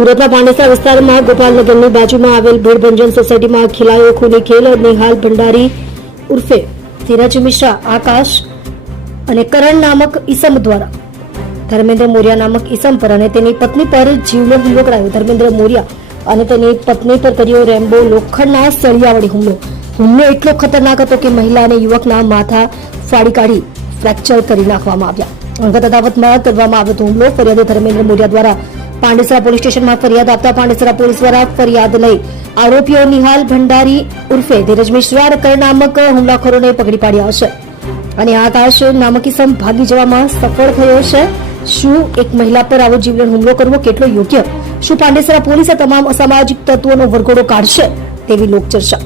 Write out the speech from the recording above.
સુરતના પાંડેસરા વિસ્તારમાં ગોપાલનગરની બાજુમાં આવેલ ભીડભંજન સોસાયટીમાં ખીલાયો ખૂની ખેલ નિહાલ ભંડારી ઉર્ફે ધીરજ મિશ્રા આકાશ અને કરણ નામક ઈસમ દ્વારા ધર્મેન્દ્ર મોરિયા નામક ઈસમ પર અને તેની પત્ની પર જીવલેણ હુમલો કરાયો. ધર્મેન્દ્ર મોરિયા અને તેની પત્ની પર કર્યો રેમ્બો લોખંડના સળિયા વડે હુમલો એટલો ખતરનાક હતો કે મહિલા અને યુવકના માથા ફાડી કાઢી ફ્રેક્ચર કરી નાખવામાં આવ્યા. અંગત અદાવતમાં કરવામાં આવ્યો હતો હુમલો. ફરિયાદી ધર્મેન્દ્ર મોરિયા દ્વારા પાંડેસરા પોલીસ સ્ટેશનમાં ફરિયાદ આપતા પાંડેસરા પોલીસ દ્વારા ફરિયાદ લઈ આરોપીઓ નિહાલ ભંડારી ઉર્ફે ધીરજ મિશ્રા અને કરણ નામક હુમલાખોરોને પકડી પાડ્યા છે અને આકાશ નામક ઈસમ ભાગી જવામાં સફળ થયો છે. શું એક મહિલા પર આવો જીવલેણ હુમલો કરવો કેટલો યોગ્ય? શું પાંડેસરા પોલીસે તમામ અસામાજિક તત્વોનો વરઘોડો કાઢશે તેવી લોકચર્ચા.